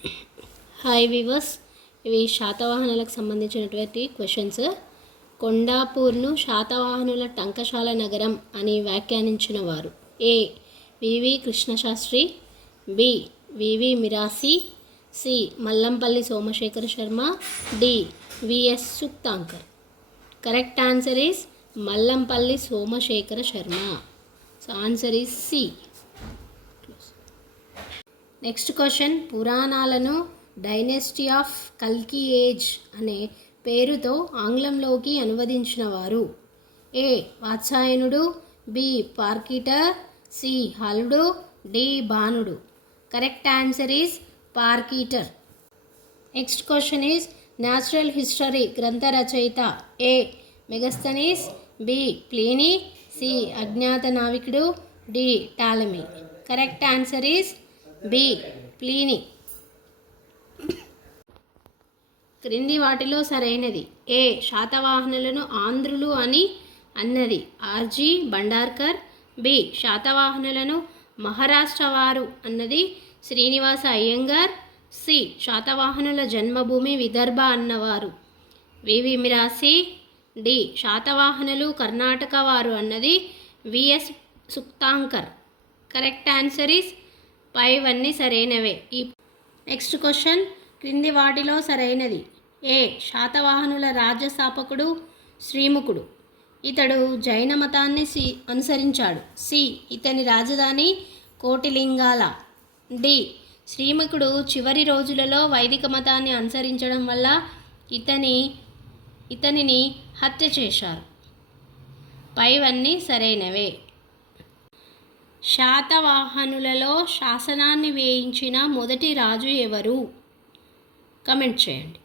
Hi weavers, ఇవి శాతవాహనులకు సంబంధించినటువంటి questions. కొండాపూర్ను శాతవాహనుల టంకశాల నగరం అని వ్యాఖ్యానించిన వారు: A. VV Krishnashastri, B. VV Mirasi, C. Mallampalli Somasekhara Sarma, D. VS Sukthankar. Correct answer is Mallampalli Somasekhara Sarma. So answer is C. Next question: పురాణాలను డైనెస్టీ ఆఫ్ కల్కి ఏజ్ అనే పేరుతో ఆంగ్లంలోకి అనువదించిన వారు: ఏ. వాత్సాయనుడు, బి. Pargiter, C. హలుడు, డి. బాణుడు. Correct answer is Pargiter. Next question is: natural history గ్రంథ రచయిత: A. Megasthenes, B. Pliny, C. అజ్ఞాత నావికుడు, D. Ptolemy. Correct answer is B. Pliny. క్రింది వాటిలో సరైనది: ఏ. శాతవాహనులను ఆంధ్రులు అని అన్నది ఆర్జీ బండార్కర్, బి. శాతవాహనులను మహారాష్ట్ర వారు అన్నది శ్రీనివాస అయ్యంగార్, సి. శాతవాహనుల జన్మభూమి విదర్భ అన్నవారు వివి మిరాసి, డి. శాతవాహనులు కర్ణాటక వారు అన్నది VS Sukthankar. Correct answer is పైవన్నీ సరైనవే. నెక్స్ట్ క్వశ్చన్: క్రింది వాటిలో సరైనది: ఏ. శాతవాహనుల రాజ్యస్థాపకుడు శ్రీముఖుడు. ఇతడు జైన మతాన్ని అనుసరించాడు. సి. ఇతని రాజధాని కోటిలింగాల. డి. శ్రీముఖుడు చివరి రోజులలో వైదిక మతాన్ని అనుసరించడం వల్ల ఇతనిని హత్య చేశారు. పైవన్నీ సరైనవే. శాతవాహనులలో శాసనాన్ని వేయించిన మొదటి రాజు ఎవరు? కమెంట్ చేయండి.